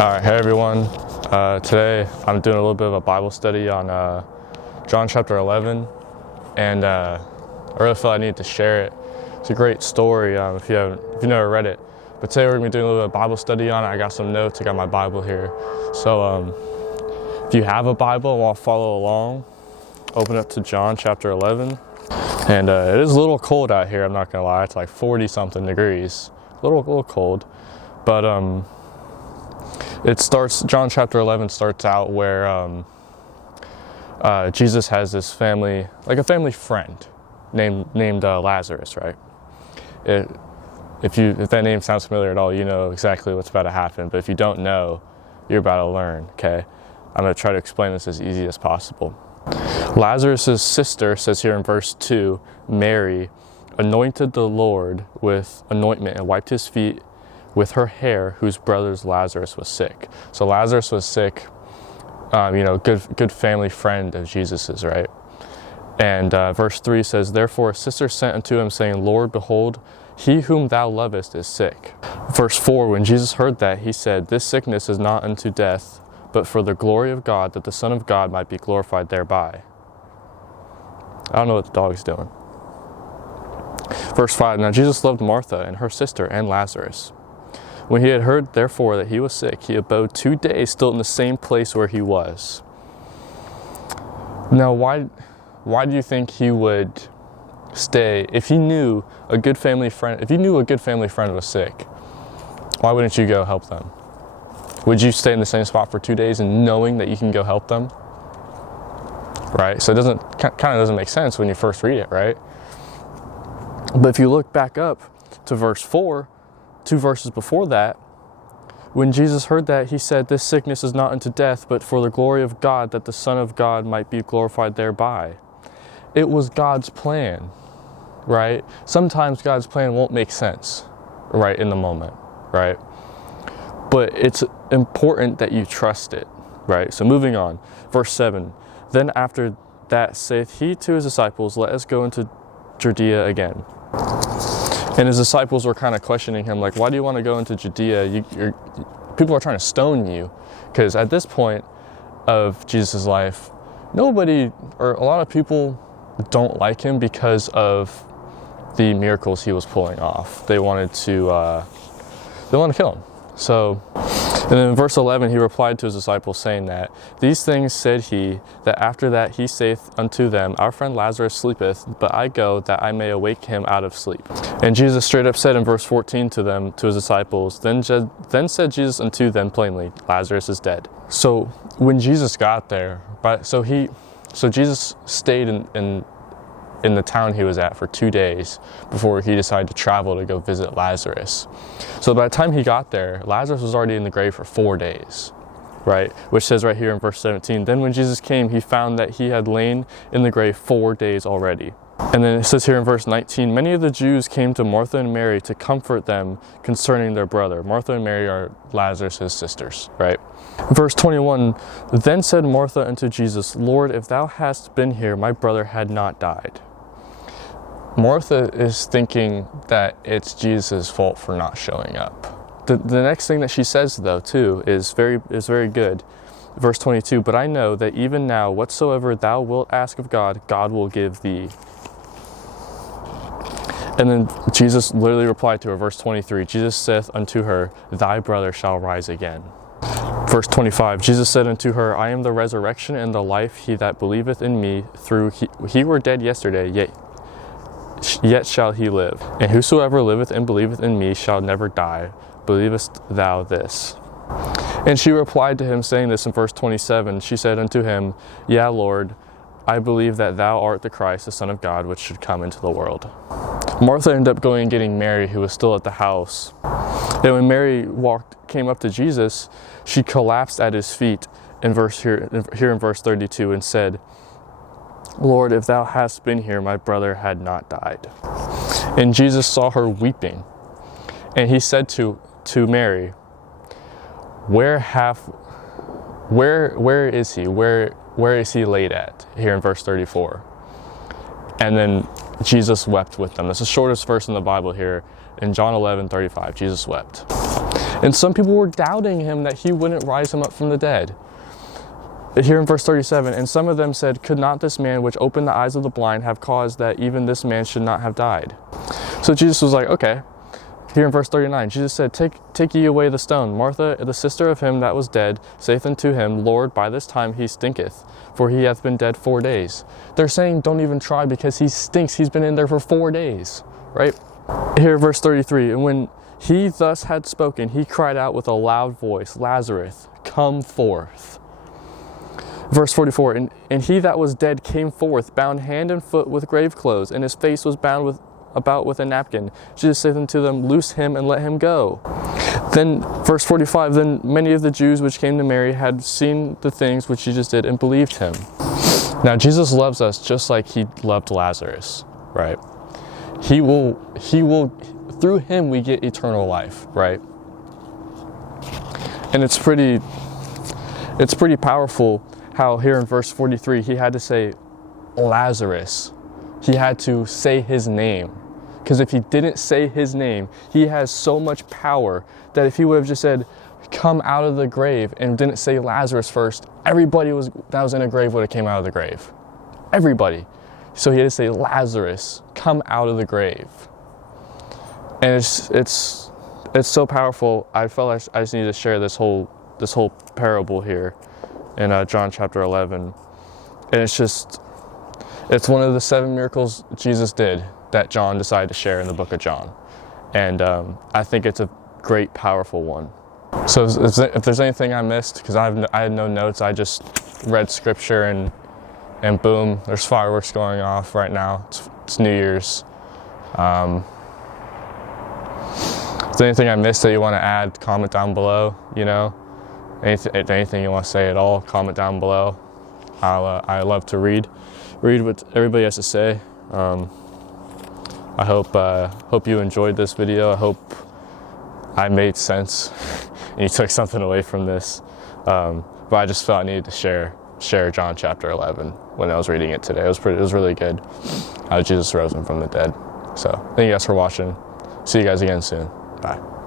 Alright, hey everyone. Today I'm doing a little bit of a Bible study on John chapter 11, and I really felt I needed to share it. It's a great story if you've never read it. But today we're going to be doing a little bit of Bible study on it. I got some notes, I got my Bible here. So if you have a Bible and want to follow along, open up to John chapter 11. And it is a little cold out here, I'm not going to lie. It's like 40 something degrees. A little cold. But John chapter 11 starts out where Jesus has this family, like a family friend named Lazarus, right? If that name sounds familiar at all, you know exactly what's about to happen. But if you don't know, you're about to learn, okay? I'm going to try to explain this as easy as possible. Lazarus' sister, says here in verse 2, Mary, anointed the Lord with anointment and wiped his feet with her hair, whose brother's Lazarus was sick. So Lazarus was sick, good family friend of Jesus's, right? And verse 3 says, Therefore a sister sent unto him, saying, Lord, behold, he whom thou lovest is sick. Verse 4, when Jesus heard that, he said, This sickness is not unto death, but for the glory of God, that the Son of God might be glorified thereby. I don't know what the dog's doing. Verse 5, Now Jesus loved Martha and her sister and Lazarus. When he had heard, therefore, that he was sick, he abode 2 days still in the same place where he was. Now, why do you think he would stay? If he knew a good family friend was sick, why wouldn't you go help them? Would you stay in the same spot for 2 days and knowing that you can go help them? Right? So it kind of doesn't make sense when you first read it, right? But if you look back up to verse 4, 2 verses before that, when Jesus heard that, he said, This sickness is not unto death, but for the glory of God, that the Son of God might be glorified thereby. It was God's plan, right? Sometimes God's plan won't make sense, right, in the moment, right? But it's important that you trust it, right? So moving on, verse 7, Then after that saith he to his disciples, Let us go into Judea again. And his disciples were kind of questioning him, like, why do you want to go into Judea? People are trying to stone you. Because at this point of Jesus' life, a lot of people don't like him because of the miracles he was pulling off. They wanted to kill him. So, and then in verse 11, he replied to his disciples, saying that, These things said he, that after that he saith unto them, Our friend Lazarus sleepeth, but I go that I may awake him out of sleep. And Jesus straight up said in verse 14 to his disciples, Then said Jesus unto them plainly, Lazarus is dead. So when Jesus got there, so Jesus stayed in the town he was at for 2 days before he decided to travel to go visit Lazarus. So by the time he got there, Lazarus was already in the grave for 4 days, right? Which says right here in verse 17, Then when Jesus came, he found that he had lain in the grave 4 days already. And then it says here in verse 19, Many of the Jews came to Martha and Mary to comfort them concerning their brother. Martha and Mary are Lazarus' sisters, right? Verse 21, Then said Martha unto Jesus, Lord, if thou hadst been here, my brother had not died. Martha is thinking that it's Jesus' fault for not showing up. The next thing that she says, though, too, is very good. Verse 22, But I know that even now, whatsoever thou wilt ask of God, God will give thee. And then Jesus literally replied to her, verse 23, Jesus saith unto her, Thy brother shall rise again. Verse 25, Jesus said unto her, I am the resurrection and the life. He that believeth in me, he were dead yesterday, yet shall he live. And whosoever liveth and believeth in me shall never die. Believest thou this? And she replied to him, saying this in verse 27, she said unto him, Yea, Lord, I believe that thou art the Christ, the Son of God, which should come into the world. Martha ended up going and getting Mary, who was still at the house. And when Mary came up to Jesus, she collapsed at his feet in verse 32 and said, Lord, if thou hadst been here, my brother had not died. And Jesus saw her weeping. And he said to Mary, Where is he? Where is he laid at? Here in verse 34. And then Jesus wept with them. That's the shortest verse in the Bible here. In John 11:35, Jesus wept. And some people were doubting him that he wouldn't rise him up from the dead. Here in verse 37, and some of them said, could not this man which opened the eyes of the blind have caused that even this man should not have died? So Jesus was like, okay. Here in verse 39, Jesus said, take ye away the stone. Martha, the sister of him that was dead, saith unto him, Lord, by this time he stinketh, for he hath been dead 4 days. They're saying, don't even try because he stinks. He's been in there for 4 days, right? Here, verse 33, and when he thus had spoken, he cried out with a loud voice, Lazarus, come forth. Verse 44, and he that was dead came forth, bound hand and foot with grave clothes, and his face was bound about with a napkin. Jesus saith unto them, loose him and let him go. Then, verse 45, then many of the Jews which came to Mary had seen the things which Jesus did and believed him. Now, Jesus loves us just like he loved Lazarus, right? He will, through him we get eternal life, right? And it's pretty powerful how here in verse 43, he had to say Lazarus. He had to say his name. Because if he didn't say his name, he has so much power that if he would have just said, come out of the grave, and didn't say Lazarus first, everybody that was in a grave would have came out of the grave. Everybody. So he had to say, Lazarus, come out of the grave. And it's so powerful. I felt like I just need to share this whole parable here in John chapter 11. And it's one of the 7 miracles Jesus did that John decided to share in the book of John. And I think it's a great, powerful one. So if there's anything I missed, because I had no notes, I just read scripture and boom, there's fireworks going off right now. It's New Year's. If there's anything I missed that you want to add, comment down below, you know. Anything you want to say at all, comment down below. I love to read what everybody has to say. I hope you enjoyed this video. I hope I made sense and you took something away from this. But I just felt I needed to share John chapter 11 when I was reading it today. It was really good how Jesus rose him from the dead. So thank you guys for watching. See you guys again soon. Bye.